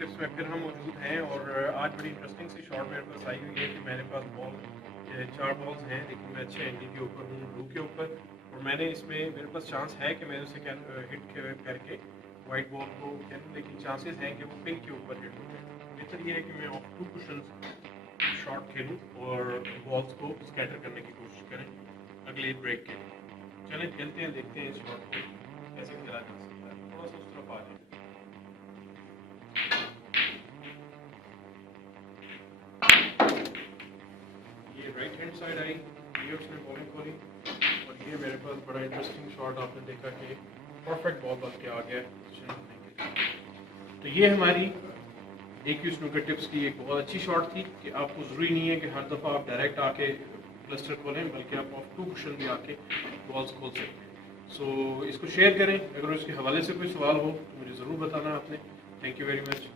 Tips में फिर हम मौजूद हैं और आज बड़ी इंटरेस्टिंग सी शॉट मेरे पास आई हुई है कि मेरे पास बॉल 4 बॉल्स हैं, लेकिन मैं अच्छे एंगल के ऊपर हूँ, ब्लू के ऊपर, और मैंने इसमें मेरे पास चांस है कि मैं उसे हिट करके वाइट बॉल को खेलूँ, लेकिन चांसेस हैं कि वो पिंक के ऊपर हिट हो जाए। बेहतर ये है कि मैं ऑफ टू कुशन शॉट खेलूँ और बॉल्स को स्कैटर करने की कोशिश करें अगले ब्रेक के लिए। चलें खेलते हैं, देखते हैं इस शॉट को कैसे खेला जा सकता है। थोड़ा सा उस तरफ आ जाए। ये राइट हैंड साइड आई, ये उसने बॉलिंग खोली, और ये मेरे पास बड़ा इंटरेस्टिंग शॉट आपने देखा कि परफेक्ट बॉल बन के आ गया कुशन रखने के लिए। तो ये हमारी AQ स्नूकर टिप्स की एक बहुत अच्छी शॉट थी कि आपको ज़रूरी नहीं है कि हर दफ़ा आप डायरेक्ट आके क्लस्टर खोलें, बल्कि आप ऑफ टू कुशन भी आके बॉल्स खोल सकते हैं। सो इसको शेयर करें, अगर उसके हवाले से कोई सवाल हो तो मुझे ज़रूर बताना आपने। Thank you very much.